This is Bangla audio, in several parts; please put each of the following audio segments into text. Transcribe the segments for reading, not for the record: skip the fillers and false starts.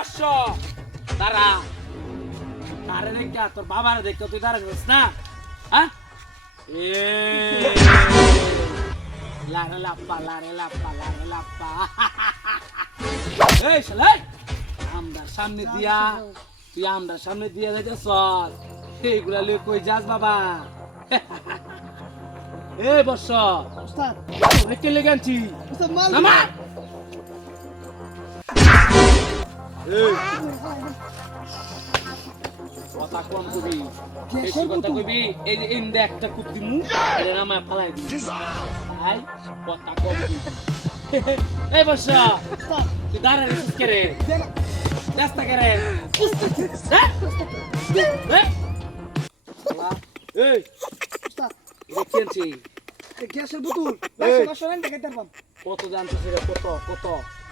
বর্ষ দাঁড়া তারে দেখা তোর বাবার দেখতে তুই দাঁড়া করিস না হ্যাঁ লারে লাপ্পা এই শালা আমদার সামনে দিয়া তুই আমদার সামনে দিয়া যাইতেছ এইগুলা লই কই যাস বাবা এ বর্ষ উস্তাদ রেখে লেগানছি উস্তাদ মাল নামা এই কথা কম কবি বেশি কথা কবি এই যে ইন্দে একটা কুপ দিমু এটা নামায় ফালাই দিমু আই কথা কম কবি এই বর্ষ উস্তাদ তুই দাঁড়া রেছিস কে রে দেন রাস্তা কে রে হ্যাঁ এই এই উস্তাদ এটা কেনছি এই গ্যাসের বোতল এই। 500 টাকা দেন পাম কত জানছিস এটা কত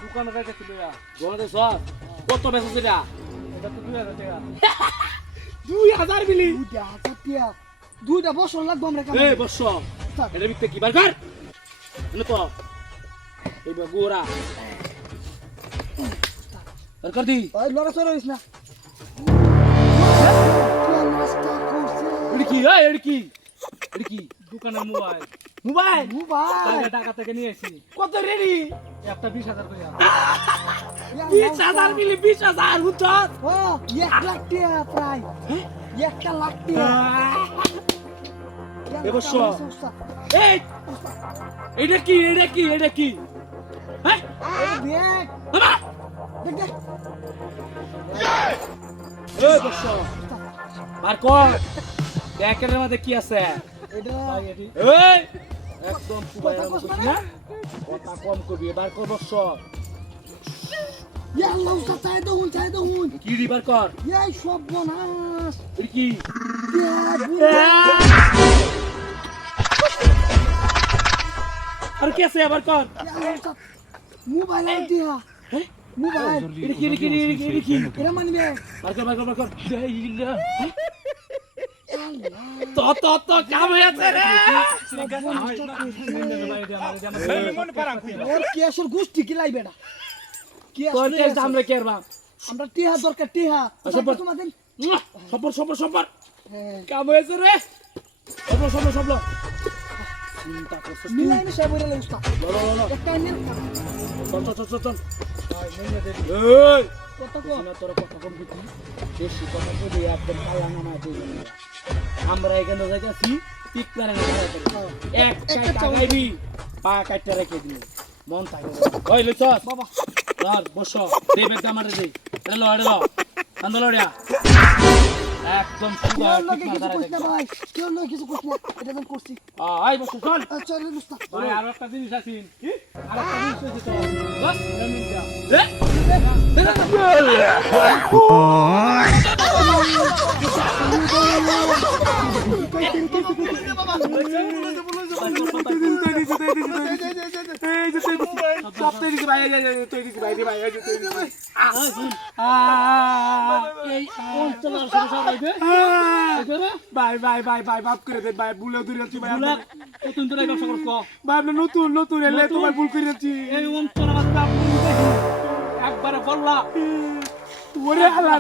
দোকানে যাইতেছি লইয়া দোকানে সব কত বেচছিস এটা এটা তো 2000 টাকা 2000 মিলি দুইটা হাজার টিয়া দুইটা বছর লাগবে আমরা কাম এই বর্ষ উস্তাদ এটা বিকতে কি বার কর এনে তো এই গোরা বার কর দি ওই লড়া চড়া হইছ না এটা কি এটা কি দোকানের মোবাইল মোবাইল টাকা থেকে নিয়ে আসি কত রেডি একটা 20000 কইয়া ইয়া 20000 মিলি 20000 হুতত ও 1 লাখ টিয়া প্রায় 1 লাখ টিয়া এ বর্ষ। এই এটা কি হ্যাঁ দেখ বাবা দেখ দেখ এই বর্ষ বার কর ব্যাকের মধ্যে কি আছে এটা এই একদম কুবাইয়ের মতো না কথা কম কবি বার কর বর্ষ ইয়া আল্লাহ উস্তাদ চাই দহুন কি রিবার কর এই সব বনাস এটা কি আর কি আছে আবার কর মোবাইল দিয়া হ্যাঁ মোবাইল এটা কি এটা মানবে বার কর তো কাম হয়েছে রে ওর কি আসল গোষ্ঠী কি লাই বেটা কি তোর আসলে কেস আমরা কেরবা আমরা টিহা দরকার টিহা সবর। তোমাদের সপর হ্যাঁ কাম হয়েছে রে সবল চিন্তা করছিস তুই মিলাই মিশাই বইরা লই উস্তাদ লো একটা নিয়ে চল এই কত কো শোনা তোর কথা কম দিতি বেশি কথা বলি একদম কালা নামা দিই আমরা এখানে যাইতাছি ঠিক করে না এক কাই টাকাইবি পা কাটতে রেখে দিবি মন থাকে ওই লইছস বাবা ধর বসো দেবের দামারে দেই এলো আন্দোলড়িয়া একদম সুবা কেউ ঠিক লোকে না কিছু দাঁড়ায় কইছ না ভাই কেউ লোকে কিছু কইছ না এটা আমি করছি আই বসো চল আচ্ছা রে উস্তাদ ভাই আর একটা জিনিস আছে কি আর একটা জিনিস আছে তো বস এমন যা দে নতুন এলে তোমার ভুল করেছি একবারে বললা ওরে আল্লাহ